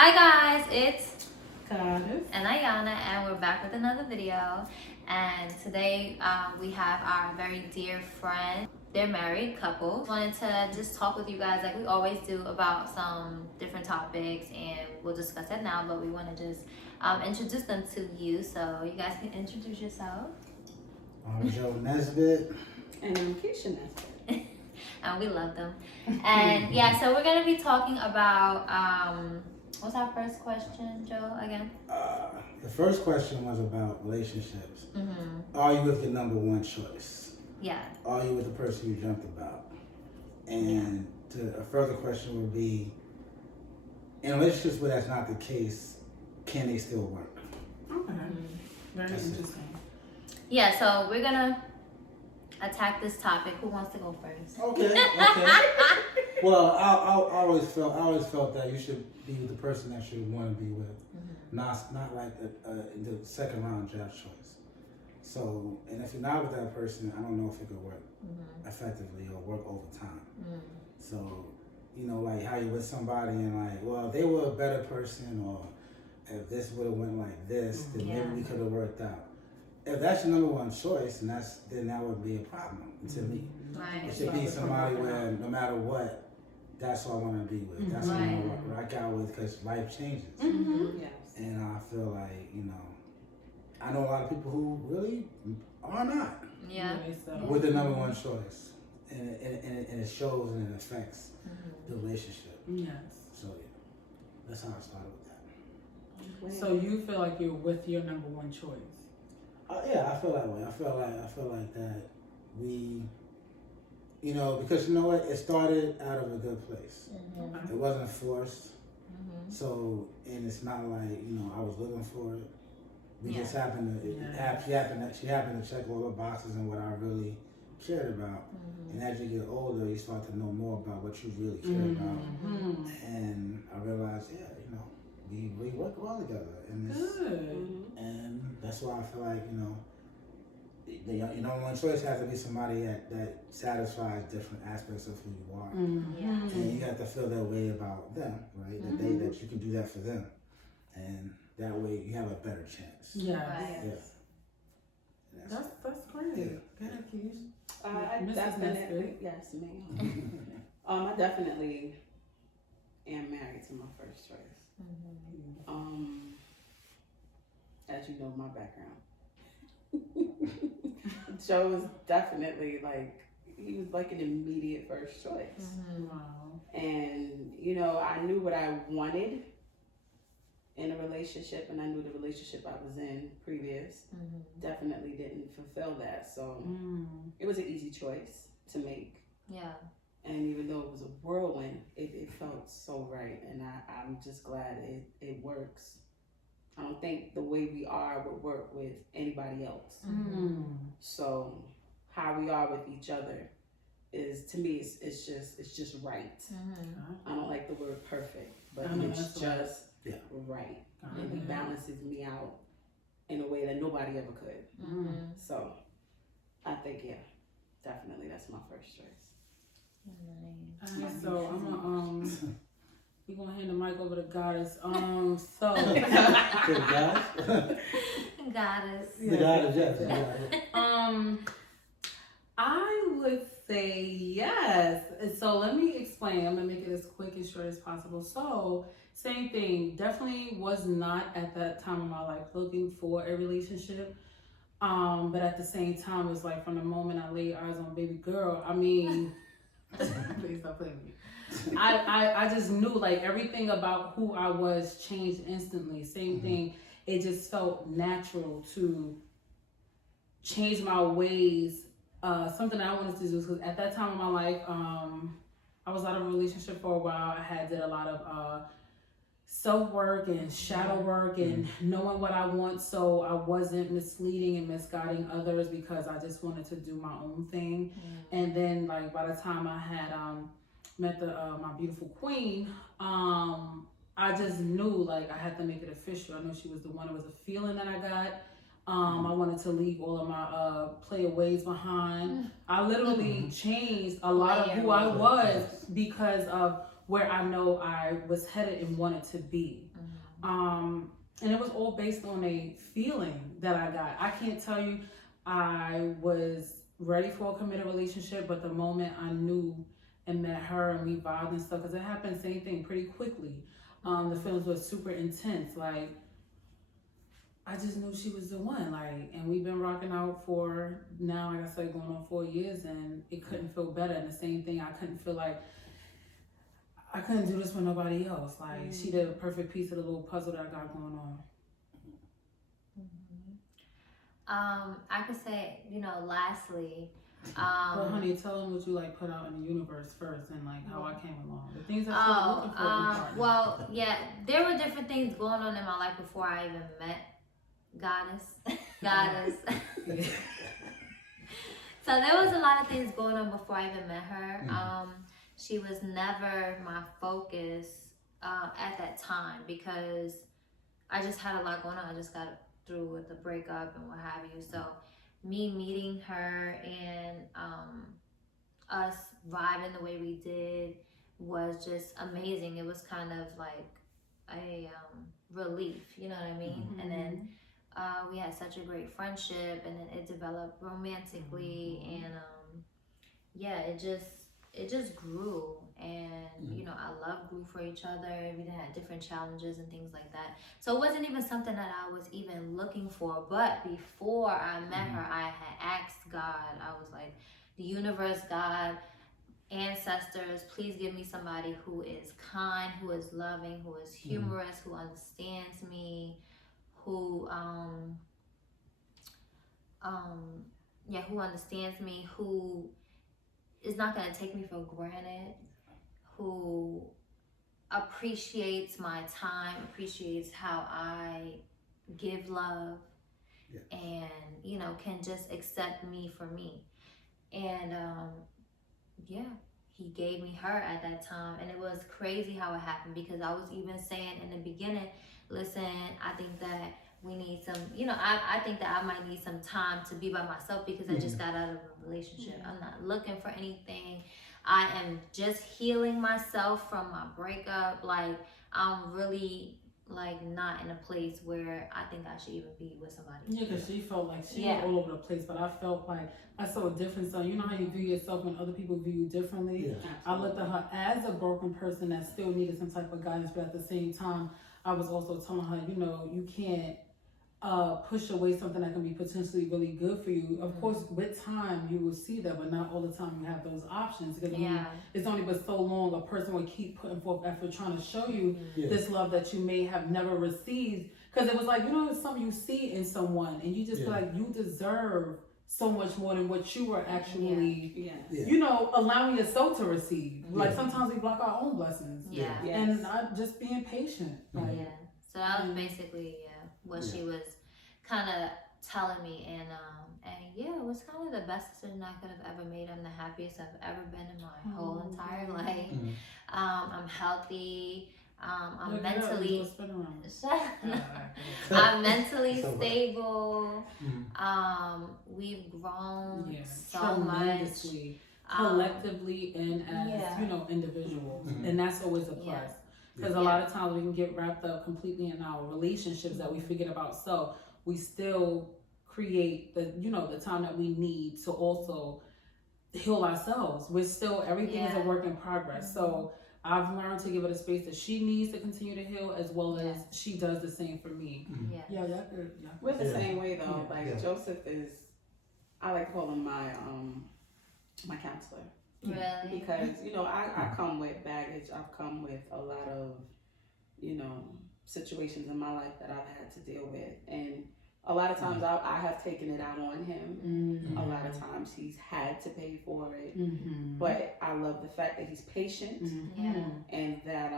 Hi guys, it's Goddess. and Ayana, and we're back with another video. And today we have our very dear friend. They're married couple. Wanted to just talk with you guys like we always do about some different topics, and we'll discuss that now. But we want to just introduce them to you, so you guys can introduce yourself. I'm Joe Nesbitt. And I'm Keisha Nesbitt. And we love them. And yeah, so we're gonna be talking about what's our first question, Joe? Again. The first question was about relationships. Mm-hmm. Are you with your number one choice? Yeah. Are you with the person you dreamt about? And a further question would be, in relationships where that's not the case, can they still work? Okay. Very That's interesting. Yeah, so we're gonna attack this topic. Who wants to go first? Okay. Well, I always felt that you should be with the person that you want to be with, not like the second round draft choice. So, and if you're not with that person, I don't know if it could work effectively or work over time. So, like how you're with somebody and like, well, if they were a better person, or if this would have went like this, then maybe we could have worked out. If that's your number one choice, and then that would be a problem to me. Right. It should be somebody where no matter what, that's who I want to be with. That's who I want to rock out with, because life changes. Yes. And I feel like, I know a lot of people who really are not Yeah. with the number one choice. And it shows and it affects the relationship. Yes. So, yeah, that's how I started with that. So you feel like you're with your number one choice? Yeah, I feel that way. I feel like that we, because you know what? It started out of a good place. It wasn't forced. So, and it's not like, I was looking for it. We just happened to, she happened to check all the boxes and what I really cared about. And as you get older, you start to know more about what you really care about. And I realized, we work well together. And and that's why I feel like, your number one choice has to be somebody that satisfies different aspects of who you are. And you have to feel that way about them, right? That you can do that for them. And that way you have a better chance. Yes. That's great. Yeah. Good, Keisha. I Mrs. definitely, Nesbitt. yes, ma'am. I definitely am married to my first choice. As you know, my background. Joe was definitely he was like an immediate first choice. Wow. And, I knew what I wanted in a relationship, and I knew the relationship I was in previous definitely didn't fulfill that. So it was an easy choice to make. Yeah. And even though it was a whirlwind, it felt so right. And I'm just glad it works. I don't think the way we are would work with anybody else. So how we are with each other is, to me, it's just right. I don't like the word perfect, but it's just right. And he balances me out in a way that nobody ever could. So I think, definitely that's my first choice. Nice. So I'm we gonna hand the mic over to Goddess. So Okay, guys. Goddess. The Goddess, yes. I would say yes. So let me explain. I'm gonna make it as quick and short as possible. So same thing. Definitely was not at that time in my life looking for a relationship. But at the same time, it's like from the moment I laid eyes on baby girl, I mean, please stop playing with me. I just knew like everything about who I was changed instantly. Same thing. It just felt natural to change my ways. Something I wanted to do, because at that time in my life, I was out of a relationship for a while. I did a lot of self-work and shadow work and knowing what I want, so I wasn't misleading and misguiding others, because I just wanted to do my own thing. And then like by the time I had met my beautiful queen, I just knew like I had to make it official. I knew she was the one. It was a feeling that I got. I wanted to leave all of my player ways behind. I literally changed a lot of who I was because of where I know I was headed and wanted to be. And it was all based on a feeling that I got. I can't tell you I was ready for a committed relationship, but the moment I knew and met her and we vibed and stuff, because it happened, same thing, pretty quickly. The feelings were super intense. Like, I just knew she was the one. Like, and we've been rocking out for now, like I said, going on 4 years, and it couldn't feel better. And the same thing, I couldn't feel like I couldn't do this with nobody else. Like, she did a perfect piece of the little puzzle that I got going on. I could say, lastly, but honey, tell them what you like put out in the universe first, and like how I came along. The things that you're looking for in a partner. Well, yeah, there were different things going on in my life before I even met Goddess. So there was a lot of things going on before I even met her. She was never my focus at that time because I just had a lot going on. I just got through with the breakup and what have you. So me meeting her and us vibing the way we did was just amazing. It was kind of like a relief, you know what I mean? And then we had such a great friendship, and then it developed romantically, and yeah, it just grew, and I grew for each other. We had different challenges and things like that. So it wasn't even something that I was even looking for. But before I met her, I had asked God. I was like, the universe, God, ancestors, please give me somebody who is kind, who is loving, who is humorous, who understands me, who who understands me, who is not going to take me for granted, who appreciates my time, appreciates how I give love, and can just accept me for me. And he gave me her at that time, and it was crazy how it happened, because I was even saying in the beginning, listen, I think that we need some, I think that I might need some time to be by myself, because I just got out of a relationship. I'm not looking for anything. I am just healing myself from my breakup. Like, I'm really not in a place where I think I should even be with somebody. Yeah, because she felt like she was all over the place, but I felt like I saw a difference. So you know how you view yourself when other people view you differently? Yeah. I looked at her as a broken person that still needed some type of guidance, but at the same time, I was also telling her, you can't push away something that can be potentially really good for you. Of course, with time you will see that, but not all the time you have those options, because it's only but so long a person will keep putting forth effort trying to show you this love that you may have never received, because it was like, it's something you see in someone and you just feel like you deserve so much more than what you were actually allowing yourself to receive. Like, sometimes we block our own blessings. And not just being patient. So that was basically what she was kind of telling me, and it was kind of the best decision I could have ever made. I'm the happiest I've ever been in my whole entire life. I'm healthy. I'm mentally I'm mentally stable. We've grown so much collectively and as individuals, and that's always a plus. Because a lot of times we can get wrapped up completely in our relationships that we forget about self. We still create the time that we need to also heal ourselves. We're still, everything is a work in progress. So I've learned to give it a space that she needs to continue to heal, as well as she does the same for me. We're the same way though. Joseph is, I like to call him my counselor. Really? Because I come with baggage. I've come with a lot of situations in my life that I've had to deal with, and a lot of times I have taken it out on him. A lot of times he's had to pay for it. But I love the fact that he's patient and that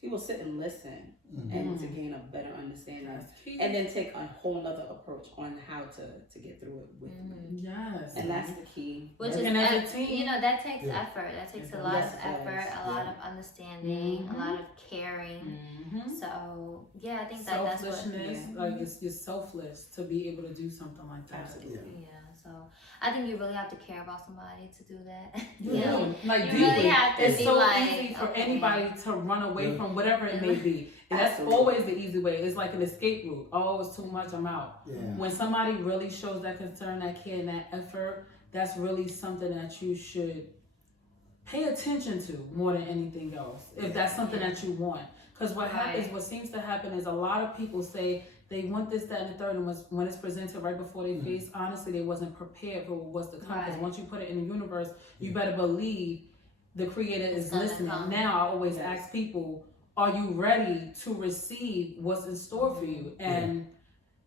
he will sit and listen and to gain a better understanding, and then take a whole nother approach on how to get through it with me. Yes. And that's the key. Which is, that takes effort. That takes a lot of effort, a lot of understanding, a lot of caring. So I think that's what. Selflessness, like you're selfless to be able to do something like that. Absolutely. So I think you really have to care about somebody to do that. Yeah, like You deeply. really have to It's be so like, easy for okay. anybody to run away from whatever it may be. And that's Absolutely. always the easy way. It's like an escape route. Oh, it's too much, I'm out. Yeah. When somebody really shows that concern, that care, and that effort, that's really something that you should pay attention to more than anything else. If that's something that you want. Because what happens, what seems to happen is a lot of people say they want this, that, and the third, and when it's presented right before their face, honestly, they wasn't prepared for what's to come. Because once you put it in the universe, you better believe the Creator is listening. Now, I always ask people, are you ready to receive what's in store for you? And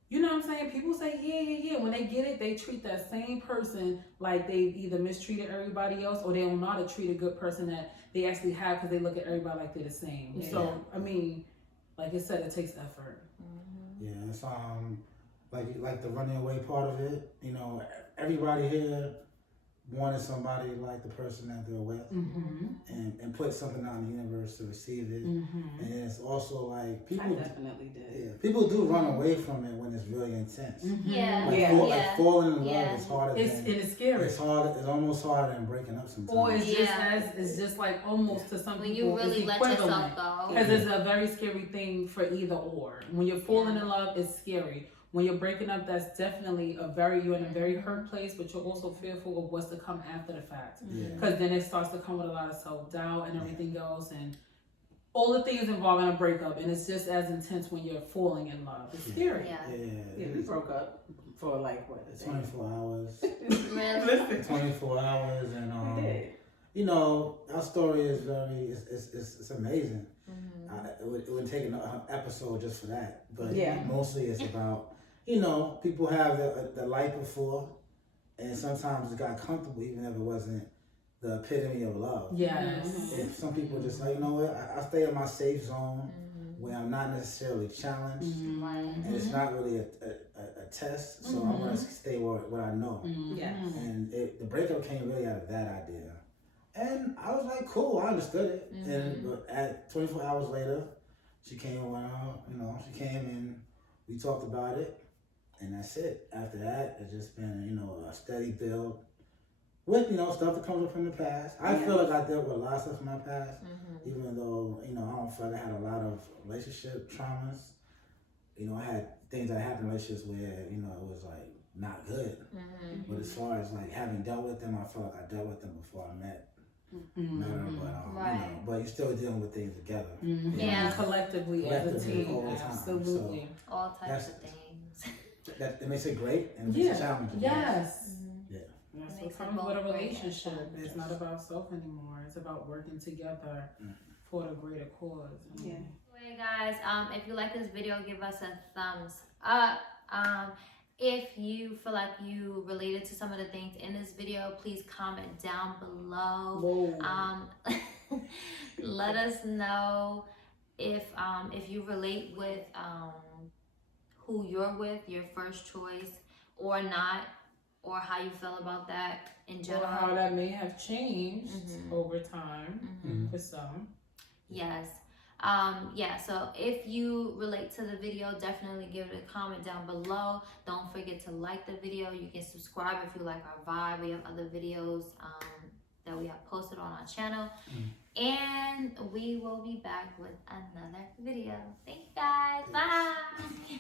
you know what I'm saying? People say, yeah. When they get it, they treat that same person like they've either mistreated everybody else or they don't know how to treat a good person that they actually have because they look at everybody like they're the same. Yeah. So, I mean, like I said, it takes effort. Yeah, it's like the running away part of it. You know, everybody here wanted somebody like the person that they're with, and put something out in the universe to receive it. And it's also like people. I definitely did. Yeah, people do run away from it when it's really intense. Yeah. Like falling in love is harder. It's scary. It's hard. It's almost harder than breaking up sometimes. Or it's just like almost to some when people you really it's let equivalent. yourself go. Because it's a very scary thing for either or. When you're falling in love, it's scary. When you're breaking up, that's definitely you're in a very hurt place, but you're also fearful of what's to come after the fact. Because then it starts to come with a lot of self-doubt and everything else, and all the things involving a breakup, and it's just as intense when you're falling in love. It's scary. Yeah, we broke up for like, what? 24 hours. Really? 24 hours, and we did. you know, our story is it's amazing. It would take an episode just for that, but mostly it's about, you know, people have the life before, and sometimes it got comfortable even if it wasn't the epitome of love. Yes. If some people just like, you know what, I stay in my safe zone where I'm not necessarily challenged, and it's not really a test, so I'm gonna stay what I know. And the breakup came really out of that idea. And I was like, cool, I understood it. And at 24 hours later, she came around, you know, she came and we talked about it, and that's it. After that, it's just been, you know, a steady build with, you know, stuff that comes up from the past. I feel like I dealt with a lot of stuff from my past, even though, you know, I don't feel like I had a lot of relationship traumas. You know, I had things that happened in relationships where, you know, it was like not good. But as far as like having dealt with them, I feel like I dealt with them before I met. But you know, but you're still dealing with things together. Collectively as a team. All the time. Absolutely. So all types of things. That makes it great and it makes it challenging. Yes. That's what comes with a relationship. It's not about self anymore. It's about working together for the greater cause. Anyway, guys, if you like this video, give us a thumbs up. If you feel like you related to some of the things in this video, please comment down below. Let us know if you relate with who you're with, your first choice or not, or how you feel about that in general. Or how that may have changed over time for some. Yes. So if you relate to the video, definitely give it a comment down below. Don't forget to like the video. You can subscribe if you like our vibe. We have other videos that we have posted on our channel. And we will be back with another video. Thank you guys. Bye.